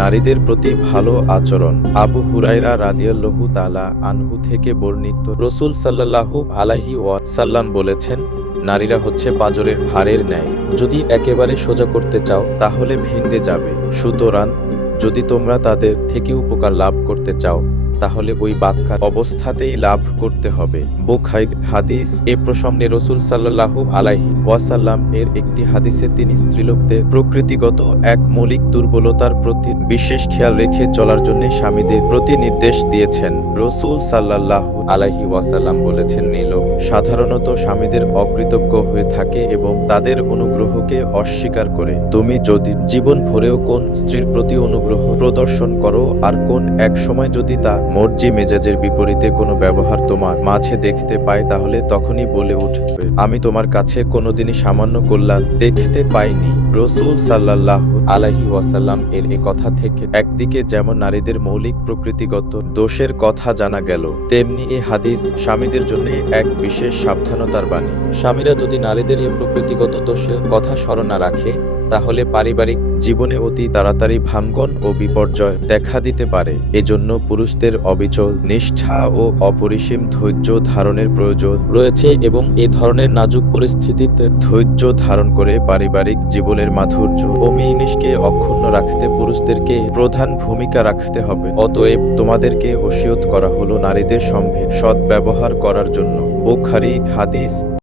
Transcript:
নারীদের প্রতি ভালো আচরণ। আবু হুরাইরা রাদিয়াল্লাহু তালা আনহু থেকে বর্ণিত রসুল সাল্লাল্লাহু আলাহি ওয়াসাল্লাম বলেছেন, নারীরা হচ্ছে পাজরের হাড়ের ন্যায়। যদি একেবারে সোজা করতে চাও, তাহলে ভিন্ডে যাবে। সুতরাং যদি তোমরা তাদের থেকে উপকার লাভ করতে চাও তাহলে ওই বাক্যা অবস্থাতেই লাভ করতে হবে। বুখাইর হাদিস এ প্রসঙ্গে রসুল সাল্লাল্লাহু আলাইহি ওয়াসাল্লাম এর একটি হাদিসে তিনি স্ত্রীলোকদের প্রকৃতিগত এক মৌলিক দুর্বলতার প্রতি বিশেষ খেয়াল রেখে চলার জন্য স্বামীদের প্রতি নির্দেশ দিয়েছেন। রসুল সাল্লাল্লাহু আলাইহি ওয়াসাল্লাম বলেছেন লোক, সাধারণত স্বামীদের অকৃতজ্ঞ হয়ে থাকে এবং তাদের অনুগ্রহকে অস্বীকার করে। তুমি যদি জীবন ভরেও কোন স্ত্রীর প্রতি অনুগ্রহ প্রদর্শন করো, আর কোন এক সময় যদি তা মর্জি মেজাজের বিপরীতে কোনো ব্যবহার তোমার মাঝে দেখতে পাই তাহলে তখনই বলে উঠবে আমি তোমার কাছে কোনোদিনই সামান্য কল্যাণ দেখতে পাইনি। রসুল সাল্লাহ আলাহি ওয়াসাল্লাম এর এ কথা থেকে একদিকে যেমন নারীদের মৌলিক প্রকৃতিগত দোষের কথা জানা গেল, তেমনি এ হাদিস স্বামীদের জন্য এক বিশেষ সাবধানতার বাণী। স্বামীরা যদি নারীদের এ প্রকৃতিগত দোষের কথা স্মরণ রাখে তাহলে পারিবারিক জীবনে অতি তাড়াতাড়ি ভাঙ্গন ও বিপর্যয় দেখা দিতে পারে। এজন্য পুরুষদের অবিচল, নিষ্ঠা ও অপরিসীম ধৈর্য ধারণের প্রয়োজন রয়েছে এবং এ ধরনের নাজুক পরিস্থিতিতে ধৈর্য ধারণ করে পারিবারিক জীবনের মাধুর্য ও মিনিশকে অক্ষুণ্ণ রাখতে পুরুষদেরকে প্রধান ভূমিকা রাখতে হবে। অতএব তোমাদেরকে ওসিয়ত করা হলো নারীদের সঙ্গে সদ্ব্যবহার করার জন্য। বোখারি, হাদিস।